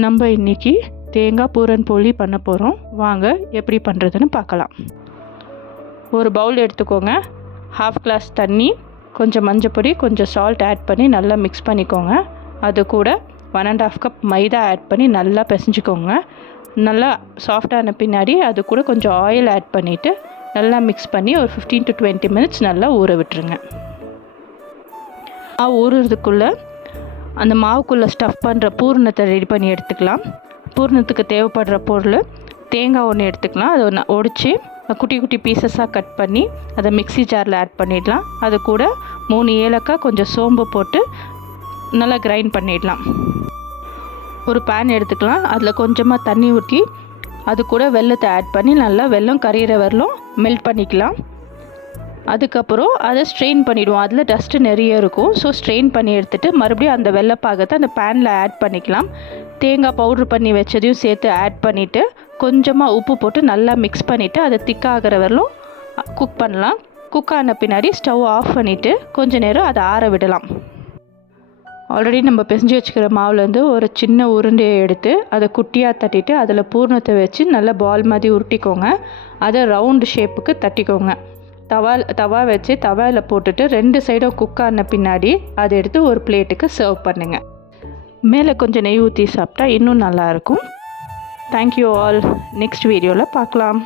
நம்ம இன்றைக்கி தேங்காய் பூரன் போலி பண்ண போகிறோம். வாங்க எப்படி பண்ணுறதுன்னு பார்க்கலாம். ஒரு பவுல் எடுத்துக்கோங்க. 1/2 கிளாஸ் தண்ணி, கொஞ்சம் மஞ்சப்பொடி, கொஞ்சம் சால்ட் ஆட் பண்ணி நல்லா மிக்ஸ் பண்ணிக்கோங்க. அது கூட 1 1/2 கப் மைதா ஆட் பண்ணி நல்லா பிசைஞ்சிக்கோங்க. நல்லா சாஃப்டான பின்னாடி அது கூட கொஞ்சம் ஆயில் ஆட் பண்ணிவிட்டு நல்லா மிக்ஸ் பண்ணி ஒரு 15 to 20 minutes நல்லா ஊற விட்டுருங்க. ஊறுறதுக்குள்ளே அந்த மாவுக்குள்ளே ஸ்டஃப் பண்ணுற பூரணத்தை ரெடி பண்ணி எடுத்துக்கலாம். பூரணத்துக்கு தேவைப்படுற பொருள் தேங்காய் ஒன்று எடுத்துக்கலாம். அதை ஒன்று உடைச்சி குட்டி குட்டி பீசஸாக கட் பண்ணி அதை மிக்ஸி ஜாரில் ஆட் பண்ணிடலாம். அது கூட 3 ஏலக்காய், கொஞ்சம் சோம்பு போட்டு நல்லா கிரைண்ட் பண்ணிடலாம். ஒரு பேன் எடுத்துக்கலாம். அதில் கொஞ்சமாக தண்ணி ஊற்றி அது கூட வெல்லத்தை ஆட் பண்ணி நல்லா வெல்லம் கரையிற வரலும் மெல்ட் பண்ணிக்கலாம். அதுக்கப்புறம் அதை ஸ்ட்ரெயின் பண்ணிவிடுவோம். அதில் டஸ்ட்டு நிறைய இருக்கும். ஸோ ஸ்ட்ரெயின் பண்ணி எடுத்துகிட்டு மறுபடியும் அந்த வெள்ளைப்பாகத்தை அந்த பேனில் ஆட் பண்ணிக்கலாம். தேங்காய் பவுட்ரு பண்ணி வச்சதையும் சேர்த்து ஆட் பண்ணிவிட்டு கொஞ்சமாக உப்பு போட்டு நல்லா மிக்ஸ் பண்ணிவிட்டு அதை திக்காகிற வரலும் குக் பண்ணலாம். குக் ஆன பின்னாடி ஸ்டவ் ஆஃப் பண்ணிவிட்டு கொஞ்சம் நேரம் அதை ஆற விடலாம். ஆல்ரெடி நம்ம பிசைஞ்சு வச்சுக்கிற மாவுலேருந்து ஒரு சின்ன உருண்டையை எடுத்து அதை குட்டியாக தட்டிட்டு அதில் பூர்ணத்தை வச்சு நல்லா பால் மாதிரி உருட்டிக்கோங்க. அதை ரவுண்டு ஷேப்புக்கு தட்டிக்கோங்க. தவா வச்சு தவாவில் போட்டுட்டு 2 சைடும் குக் ஆன பின்னாடி அதை எடுத்து ஒரு பிளேட்டுக்கு சர்வ் பண்ணுங்கள். மேலே கொஞ்சம் நெய் ஊற்றி சாப்பிட்டா இன்னும் நல்லாயிருக்கும். Thank you all. நெக்ஸ்ட் வீடியோவில் பார்க்கலாம்.